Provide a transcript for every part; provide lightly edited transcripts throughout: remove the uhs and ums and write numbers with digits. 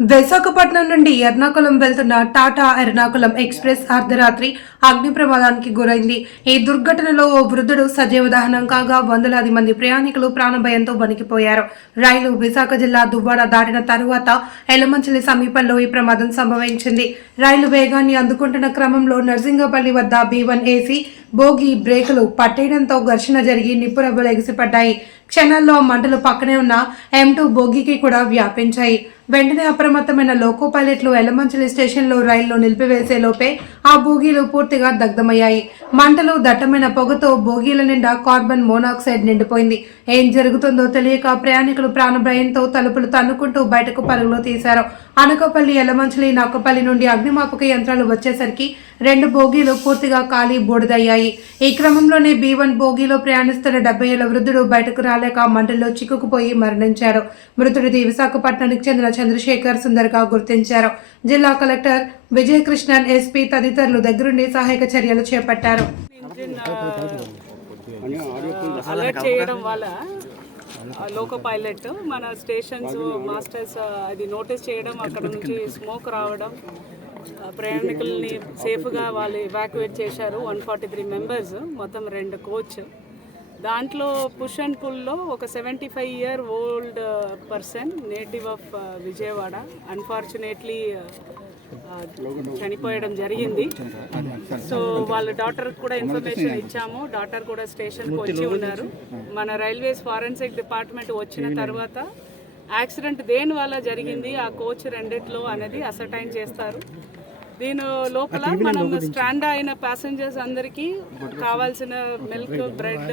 విశాఖపట్నం నుండి ఎర్నాకుళం వెళ్తున్న టాటా ఎర్నాకుళం ఎక్స్ప్రెస్ అర్ధరాత్రి అగ్ని ప్రమాదానికి గురైంది. ఈ దుర్ఘటనలో ఓ వృద్ధుడు సజీవ దహనం కాగా వందలాది మంది ప్రయాణికులు ప్రాణభయంతో వణికిపోయారు. రైలు విశాఖ జిల్లా దువ్వాడ దాటిన తరువాత ఎలమంచిలి సమీపంలో ఈ ప్రమాదం సంభవించింది. రైలు వేగాన్ని అందుకుంటున్న క్రమంలో నర్సింగపల్లి వద్ద B1 AC బోగి బ్రేకులు పట్టేయడంతో ఘర్షణ జరిగి నిప్పురవ్వలు ఎగిసిపడ్డాయి. క్షణాల్లో మంటలు పక్కనే ఉన్న M2 బోగికి కూడా వ్యాపించాయి. వెంటనే అప్రమత్తమైన లోకో పైలట్లు ఎలమంచిలి స్టేషన్లో రైళ్లు నిలిపివేసే లోపే ఆ బోగీలు పూర్తిగా దగ్ధమయ్యాయి. మంటలు దట్టమైన పొగతో బోగీల నిండా కార్బన్ మోనాక్సైడ్ నిండిపోయింది. ఏం జరుగుతుందో తెలియక ప్రయాణికులు ప్రాణభయంతో తలుపులు తన్నుకుంటూ బయటకు పరుగులు తీశారు. అనకాపల్లి, ఎలమంచిలి, నాకపల్లి నుండి అగ్నిమాపక యంత్రాలు వచ్చేసరికి 2 బోగీలు పూర్తిగా కాలి బూడిదయ్యాయి. ఈ క్రమంలోనే B1 బోగీలో ప్రయాణిస్తున్న 70 ఏళ్ల వృద్ధుడు బయటకు రాలేక మంటల్లో చిక్కుకుపోయి మరణించారు. మృతుడిది విశాఖపట్నానికి చెందిన చంద్రశేఖర్ సుందర్గా గుర్తించారు. జిల్లా కలెక్టర్ విజయకృష్ణన్, SP తదితరులు దగ్గరుండి సహాయక చర్యలు చేపట్టారు. అలర్ట్ చేయడం వల్ల లోకో పైలట్ మన స్టేషన్స్ మాస్టర్స్ అది నోటీస్ చేయడం, అక్కడ నుంచి స్మోక్ రావడం, ప్రయాణికుల్ని సేఫ్గా వాళ్ళు ఎవాక్యుయేట్ చేశారు. 143 మెంబర్స్, మొత్తం 2 కోచ్. దాంట్లో పుష్ అండ్ పుల్లో ఒక 75 year old person, native of Vijayawada, unfortunately చనిపోయడం జరిగింది. సో వాళ్ళ డాక్టర్కి కూడా ఇన్ఫర్మేషన్ ఇచ్చాము. డాక్టర్ కూడా స్టేషన్కి వచ్చి ఉన్నారు. మన రైల్వేస్ ఫారెన్సిక్ డిపార్ట్మెంట్ వచ్చిన తర్వాత యాక్సిడెంట్ దేని వల్ల జరిగింది, ఆ కోచ్ రెండిట్లో అనేది అసర్టైన్ చేస్తారు. దీని లోపల మనం స్ట్రాండ్ అయిన ప్యాసింజర్స్ అందరికీ కావాల్సిన మిల్క్, బ్రెడ్,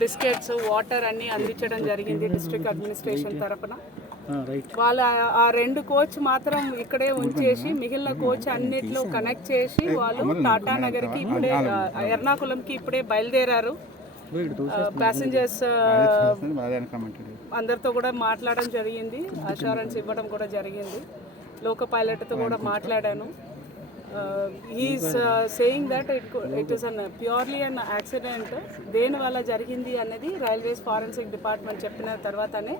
బిస్కెట్స్, వాటర్ అన్నీ అందించడం జరిగింది డిస్ట్రిక్ట్ అడ్మినిస్ట్రేషన్ తరఫున. వాళ్ళ ఆ 2 కోచ్ మాత్రం ఇక్కడే ఉంచేసి మిగిలిన కోచ్ అన్నిట్లో కనెక్ట్ చేసి వాళ్ళు టాటా నగర్కి ఇప్పుడే, ఎర్నాకుళంకి ఇప్పుడే బయలుదేరారు. ప్యాసింజర్స్ అందరితో కూడా మాట్లాడడం జరిగింది, అష్యూరెన్స్ ఇవ్వడం కూడా జరిగింది. లోకో పైలట్తో కూడా మాట్లాడాను. He is saying that it is an purely an accident. దేని వల్ల జరిగింది అన్నది రైల్వేస్ ఫారెన్సిక్ డిపార్ట్మెంట్ చెప్పిన తర్వాతనే